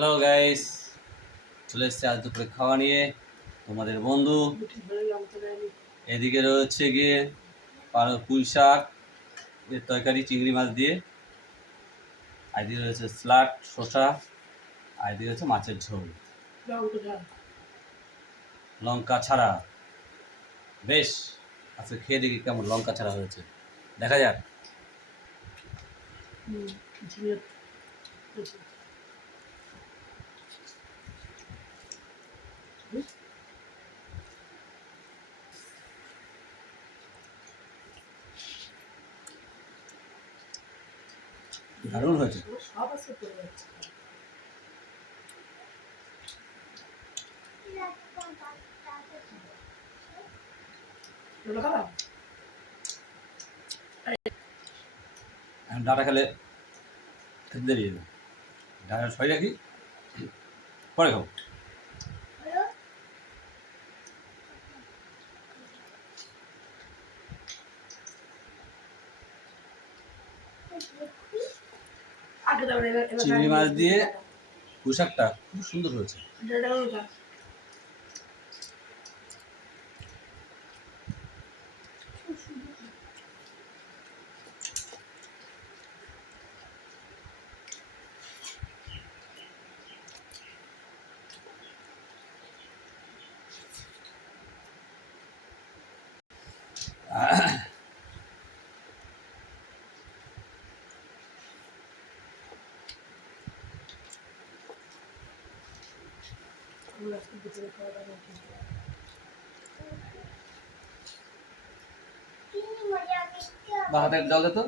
Hello guys চলে এসছে আজ দুপুরে খাওয়া নিয়ে। তোমাদের বন্ধু। এদিকে রয়েছে গিয়ে পুঁই শাক, এর তরকারি, চিংড়ি মাছ দিয়ে। আর এদিকে রয়েছে স্লাট শসা। আর এদিকে রয়েছে মাছের ঝোল। লঙ্কা ছাড়া। বেশ, আজকে খেয়ে দেখি কেমন লঙ্কা ছাড়া হয়েছে। দেখা যাক। দারুণ হয়েছে। সব আছে ডাটা খেলে খেতে দেরি ডাটা ছয় রাখি পরে খাব। চিংড়ি মাছ দিয়ে পোশাকটা খুব সুন্দর হয়েছে। এটা দাও, এটা। এগুলো আজকে দুপুরে খাওয়া দাওয়া করতে হবে। বা হাতে জল তো।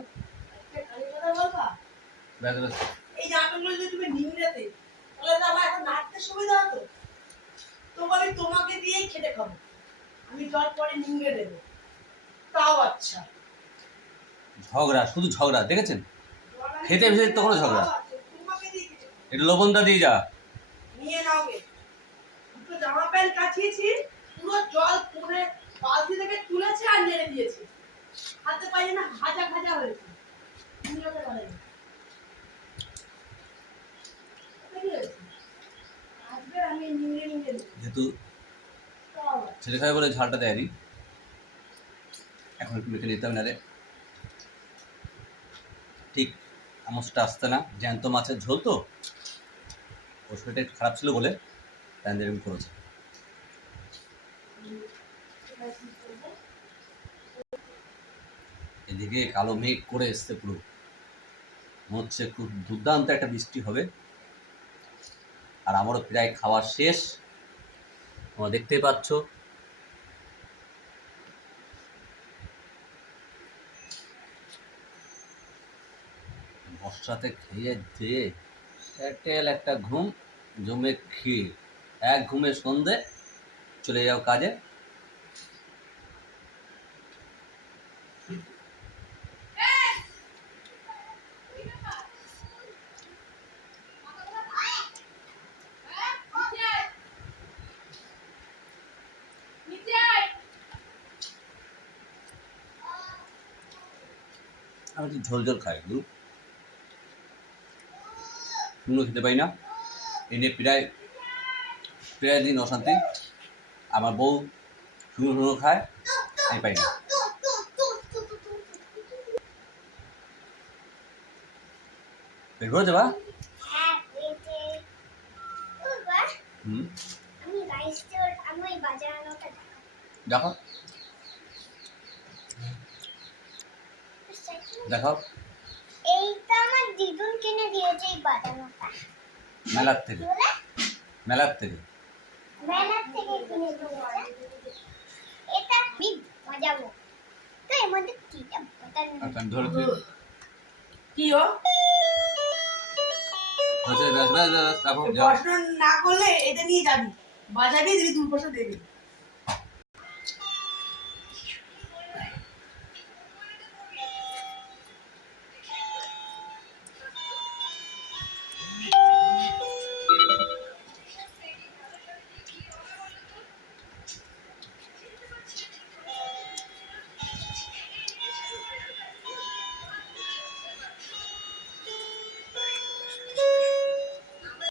একটা খালি কথা বলবা? ব্যাগের এই জামাগুলো যদি তুমি নিংড়াতে, তাহলে তো আমার এখন নাড়তে সুবিধা হতো। তো তোমাকে দিয়েই খেতে খাব। আমি জল পরে নিংড়ে দেবো। তাও আচ্ছা। ঝগড়া শুধু ঝগড়া দেখেছেন? খেতে বসে তখনও ঝগড়া। খেতে লবণটা দিয়ে যা। নিয়ে নাও জামা প্যান্ট কাচিয়েছি পুরো জল পরে বালতি থেকে তুলেছে আর নেড়ে দিয়েছে। হাতে পাইয়ে না ভাজা ভাজা হয়েছে। যেহেতু ছেলে খাবে বলে ঝালটা দেয়নি। এখন একটু মেখে নিতে হবে নারে ঠিক আমসটা আসতে না। জ্যান্ত মাছের ঝোল তো? ওর শরীরটা একটু খারাপ ছিল বলে তাই এরকম করেছে এদিকে কালো মেঘ করে এসছে পুরো। হচ্ছে খুব দুর্দান্ত একটা বৃষ্টি হবে। আর আমারও প্রায় খাওয়া শেষ। তোমরা দেখতেই পাচ্ছ। বর্ষাতে খেয়ে যে একটা ঘুম, জমে খেয়ে এক ঘুমে সন্ধে চলে যাও কাজে। আমি একটু খাই গুরু শুকনো খেতে পাই না। এনে প্রায় প্রায় দিন অশান্তি। আমার বউ শুকনো শুকনো খায় আমি পাই না। পেট ভরেছে বা। হুম। আমি রাইসটার আমি ওই বাজানোটা দেখো। এইটা আমার দিদুন কিনে দিয়েছে এই বাজানোটা। মেলার থেকে মেলার থেকে মেলার থেকে কিনে এটা আমি বাজাবো। তো এর মধ্যে কি আচ্ছা ধরে কি ও? আচ্ছা ব্যাস ব্যাস ব্যাস তারপর যাও। না করলে এটা নিয়ে যাবি। বাজাবি দিবি দুই পয়সা দেবে।